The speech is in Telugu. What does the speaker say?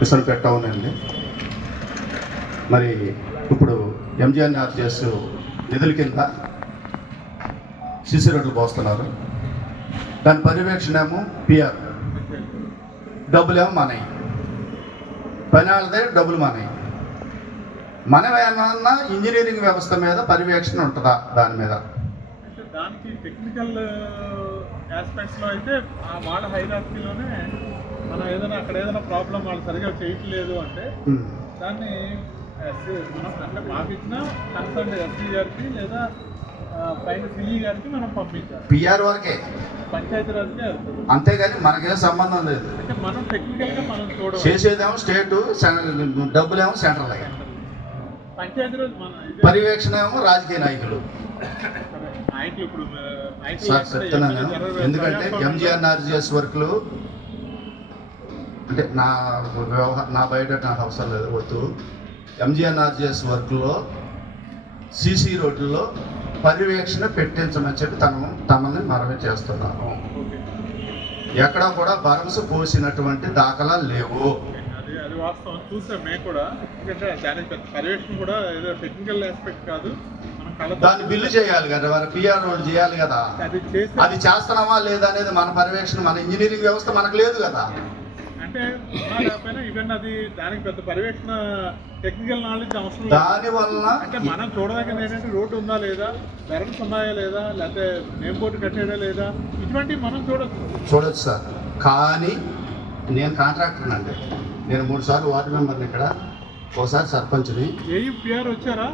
రిసల్ట్ పెట్టవునండి మరి ఇప్పుడు ఎంజిఎన్ ఆర్జిఎస్ నిధుల కింద సిసి రోడ్లు పోస్తున్నారు. దాని పర్యవేక్షణ ఏమో పిఆర్. డబ్బులేమో మనవి. పని వాళ్ళదే డబ్బులు మనవి. మనం ఏమన్నా ఇంజనీరింగ్ వ్యవస్థ మీద పర్యవేక్షణ ఉంటుందా దాని మీద? దానికి టెక్నికల్ ఆస్పెక్ట్స్లో uh, అయితే ఆ వాళ్ళ హైరార్కీలోనే మనం ఏదైనా అక్కడ ఏదైనా ప్రాబ్లం వాళ్ళు సరిగా చేయట్లేదు అంటే. దాన్ని మనం అంటే మాకు ఇచ్చిన కన్సర్న్ ఎస్పీ గారికి లేదా పైన సిఈ గారికి మనం పంపించాలి. పిఆర్ వరకే? పంచాయతీరాజ్కే వెళ్తుంది. అంతేగాని మనకేం సంబంధం లేదు. అంటే మనం టెక్నికల్గా మనం చూడవచ్చు. చేసేదేమో స్టేట్ డబ్బులేమో సెంట్రల్ పంచాయతీరాజ్ మన పర్యవేక్షణ ఏమో రాజకీయ నాయకులు. నాయకులు ఇప్పుడు సార్ చెప్తున్నాను ఎందుకంటే ఎంజిఆర్ ఆర్జిఎస్ వర్క్లు అంటే నా వ్యవహార నా బయట నాకు అవసరం లేదు వద్దు. ఎంజిఆర్ ఆర్జిఎస్ వర్క్లో సీసీ రోడ్లలో పర్యవేక్షణ పెట్టించమని చెప్పి తను తమని మనవి చేస్తున్నాను. ఎక్కడా కూడా బరమ్స్ పోసినటువంటి దాఖలాలు లేవు. అది అది వాస్తవం. చూసాం మేము కూడా. ఎందుకంటే దానికి పెద్ద పర్యవేక్షణ కూడా ఏదో టెక్నికల్ ఆస్పెక్ట్ కాదు. మనం దాన్ని బిల్లు చేయాలి కదా వారి పిఆర్ చేయాలి కదా. అది చేస్తున్నామా లేదా అనేది మన పర్యవేక్షణ మన ఇంజనీరింగ్ వ్యవస్థ మనకు లేదు కదా. అంటే ఈవెన్ అది దానికి పెద్ద పర్యవేక్షణ టెక్నికల్ నాలెడ్జ్ అవసరం దాని వలన అంటే మనం చూడదగ్గది ఏంటంటే రోడ్డు ఉందా లేదా బెరన్స్ ఉన్నాయా లేదా లేకపోతే నేమ్ బోర్డు కట్టేదా లేదా ఇటువంటివి మనం చూడొచ్చు. చూడొచ్చు సార్. కానీ నేను కాంట్రాక్టర్ అండి. నేను మూడు సార్లు వార్డు మెంబర్ని ఇక్కడ ఒకసారి సర్పంచ్ని. ఏఈ పిఆర్ వచ్చారా?